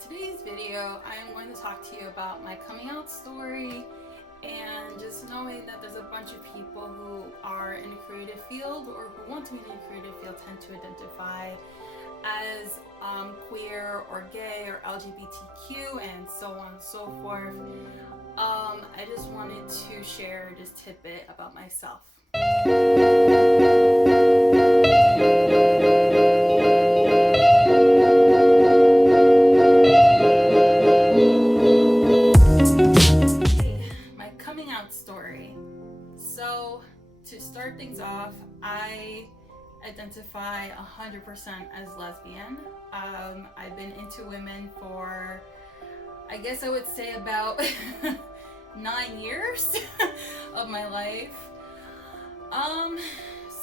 today's video, I'm going to talk to you about my coming out story and just knowing that there's a bunch of people who are in the creative field or who want to be in the creative field tend to identify as queer or gay or LGBTQ and so on and so forth. I just wanted to share this tidbit about myself. My coming out story. So to start things off, I identify 100% as lesbian. I've been into women for, I guess I would say, about 9 years of my life.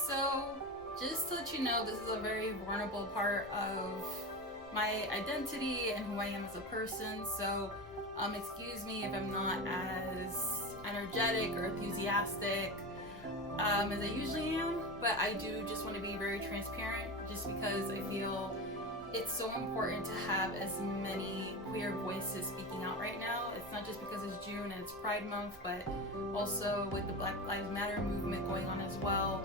So just to let you know, this is a very vulnerable part of my identity and who I am as a person. So excuse me if I'm not as energetic or enthusiastic as I usually am, but I do just want to be very transparent just because I feel it's so important to have as many queer voices speaking out right now. It's not just because it's June and it's Pride Month, but also with the Black Lives Matter movement going on as well.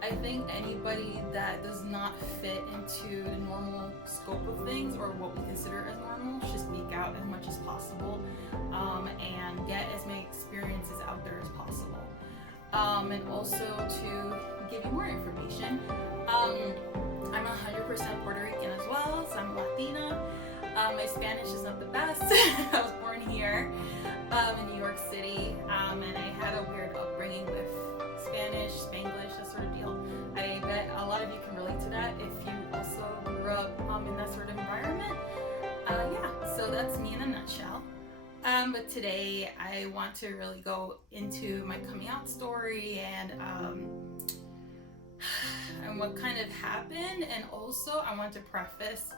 I think anybody that does not fit into the normal scope of things or what we consider as normal should speak out as much as possible and get as many experiences out there as possible. And also to give you more information, I'm 100% Puerto Rican as well, so I'm Latina. My Spanish is not the best. I was born here in New York City, and I had a weird upbringing with Spanish, Spanglish, that sort of deal. I bet a lot of you can relate to that if you also grew up in that sort of environment. So that's me in a nutshell. But today I want to really go into my coming out story and what kind of happened, and also I want to preface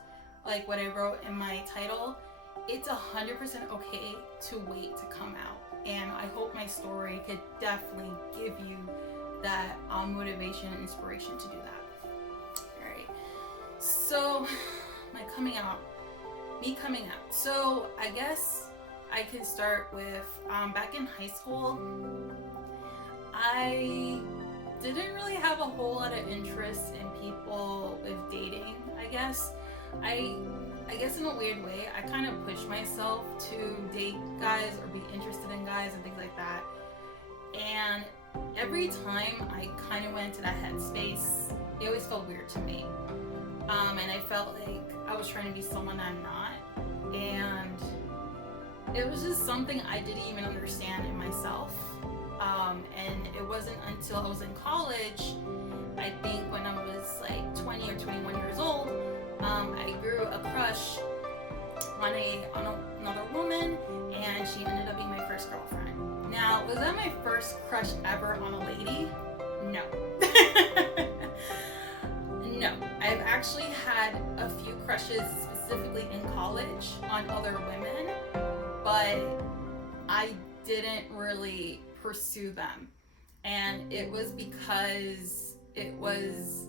like what I wrote in my title. It's 100% okay to wait to come out, and I hope my story could definitely give you that motivation and inspiration to do that. Alright, so my coming out, me coming out. So I guess I can start with back in high school, I didn't really have a whole lot of interest in people with dating, I guess. I guess in a weird way, I kind of pushed myself to date guys or be interested in guys and things like that. And every time I kind of went into that headspace, it always felt weird to me. And I felt like I was trying to be someone I'm not. And it was just something I didn't even understand in myself. And it wasn't until I was in college, I think when I was like 20 or 21 years old, I grew a crush on another woman, and she ended up being my first girlfriend. Now, was that my first crush ever on a lady? No. No. I've actually had a few crushes specifically in college on other women, but I didn't really pursue them. And it was because it was,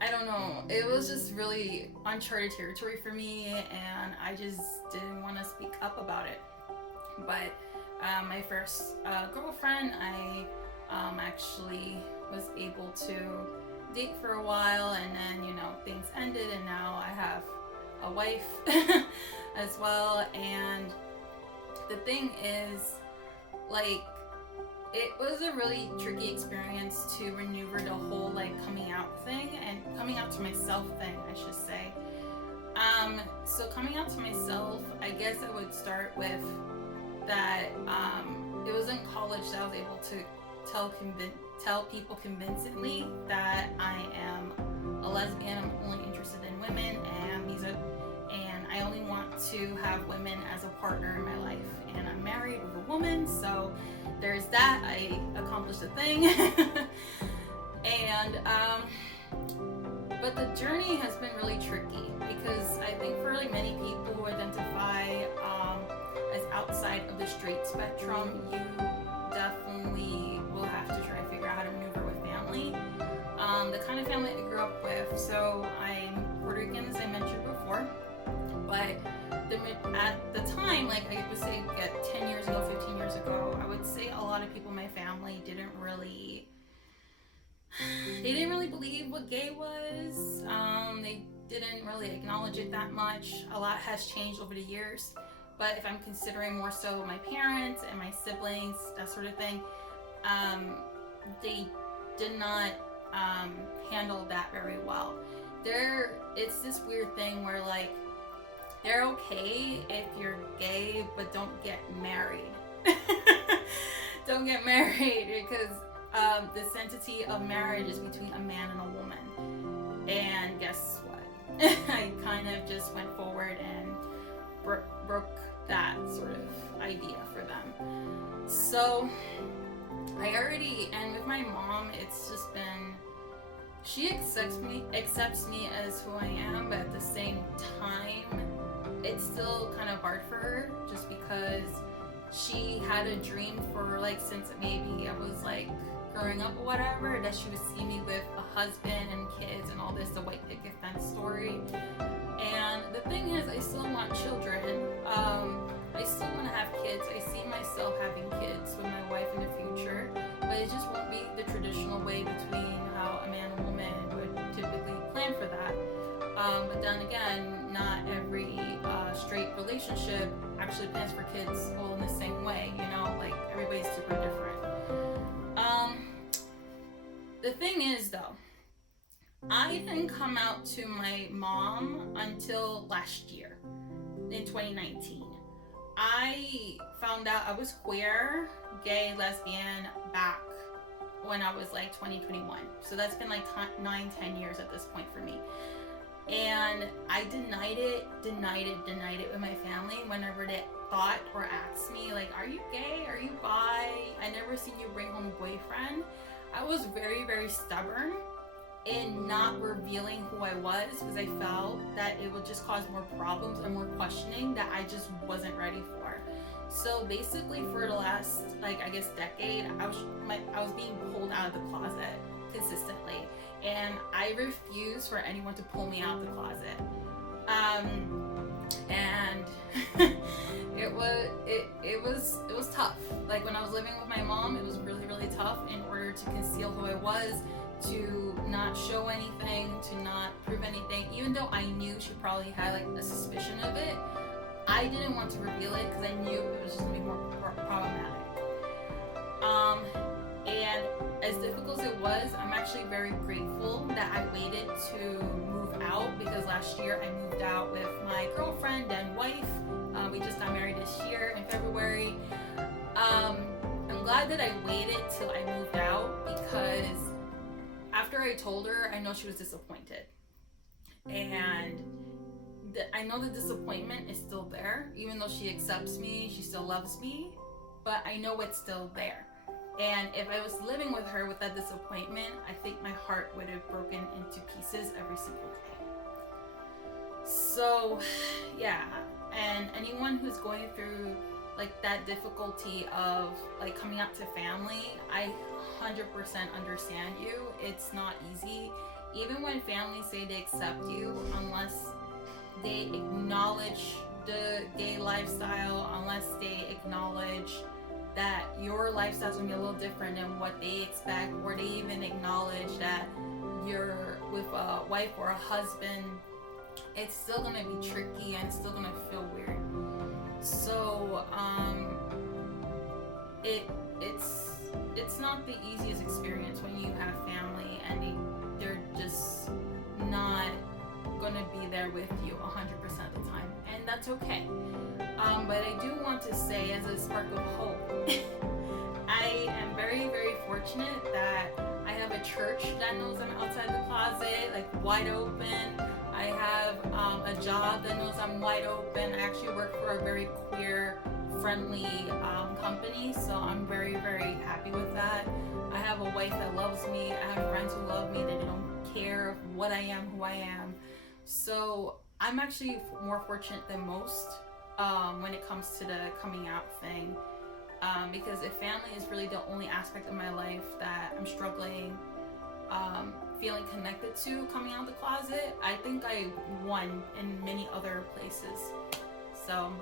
I don't know, it was just really uncharted territory for me, and I just didn't want to speak up about it. But my first girlfriend, I actually was able to date for a while, and then, you know, things ended, and now I have a wife as well. And the thing is, like, it was a really tricky experience to maneuver the whole like coming out thing and coming out to myself thing, I should say. So coming out to myself, I guess I would start with that. It was in college that I was able to tell people convincingly that I am a lesbian. I'm only interested in women, and I only want to have women as a partner in my life. And I'm married with a woman, so there's that. I accomplished a thing. And but the journey has been really tricky because I think for like many people who identify as outside of the straight spectrum, you definitely will have to try to figure out how to maneuver with family. The kind of family I grew up with. So I'm Puerto Rican, as I mentioned before. But at the time, like I would say, 10 years ago, 15 years ago, I would say a lot of people in my family they didn't really believe what gay was. They didn't really acknowledge it that much. A lot has changed over the years. But if I'm considering more so my parents and my siblings, that sort of thing, they did not handle that very well. It's this weird thing where like they're okay if you're gay, but don't get married. Don't get married because the sanctity of marriage is between a man and a woman. And guess what? I kind of just went forward and broke that sort of idea for them. So and with my mom, it's just been, she accepts me as who I am, but at the same time, it's still kind of hard for her just because she had a dream for like since maybe I was like growing up or whatever, that she would see me with a husband and kids and all this, the white picket fence story. And the thing is, I still want children. I still want to have kids. I see myself having kids with my wife in the future, but it just won't be the traditional way between how a man and woman would typically plan for that. But then again, not every straight relationship actually plans for kids all in the same way, you know, like everybody's super different. The thing is though, I didn't come out to my mom until last year, in 2019. I found out I was queer, gay, lesbian back when I was like 2021. So that's been like 9-10 years at this point for me. And I denied it with my family whenever they thought or asked me, like, are you gay? Are you bi? I never seen you bring home a boyfriend. I was very, very stubborn in not revealing who I was because I felt that it would just cause more problems and more questioning that I just wasn't ready for. So basically for the last, like, I guess decade, I was being pulled out of the closet consistently, and I refused for anyone to pull me out of the closet. And it was tough. Like when I was living with my mom, it was really, really tough in order to conceal who I was, to not show anything, to not prove anything. Even though I knew she probably had like a suspicion of it, I didn't want to reveal it because I knew it was just gonna be more problematic. And as difficult as it was, I'm actually very grateful that I waited to move out, because last year I moved out with my girlfriend and wife. We just got married this year in February. I'm glad that I waited till I moved out, because after I told her, I know she was disappointed. And I know the disappointment is still there. Even though she accepts me, she still loves me, but I know it's still there. And if I was living with her with that disappointment, I think my heart would have broken into pieces every single day. So, yeah. And anyone who's going through like that difficulty of like coming out to family, I 100% understand you. It's not easy. Even when families say they accept you, unless they acknowledge the gay lifestyle, unless they acknowledge that your lifestyle is going to be a little different than what they expect, or they even acknowledge that you're with a wife or a husband, it's still going to be tricky and it's still going to feel weird. So it's not the easiest experience when you have family and they're just not going to be there with you 100% of the time, and that's okay. But I do want to say, as a spark of hope, I am very, very fortunate that I have a church that knows I'm outside the closet, like wide open. I have a job that knows I'm wide open. I actually work for a very queer friendly company, so I'm very, very happy with that. I have a wife that loves me. I have friends who love me, that they don't care what I am, who I am. So I'm actually more fortunate than most when it comes to the coming out thing, because if family is really the only aspect of my life that I'm struggling, feeling connected to coming out of the closet, I think I won in many other places. So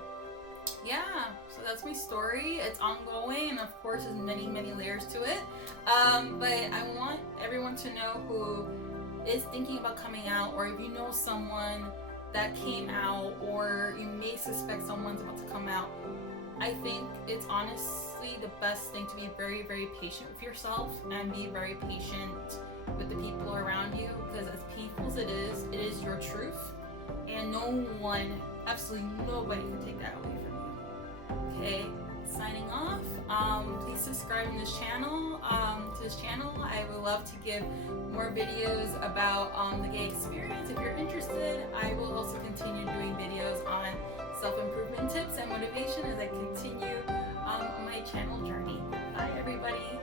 yeah, so that's my story. It's ongoing, and of course there's many layers to it. But I want everyone to know who is thinking about coming out, or if you know someone that came out, or you may suspect someone's about to come out, I think it's honestly the best thing to be very patient with yourself and be very patient with the people around you, because as painful as it is your truth, and no one, absolutely nobody can take that away from you. Okay, signing off. Please subscribe to this channel. I would love to give more videos about the gay experience. If you're interested, I will also continue doing videos on self-improvement tips and motivation as I continue on my channel journey. Bye everybody.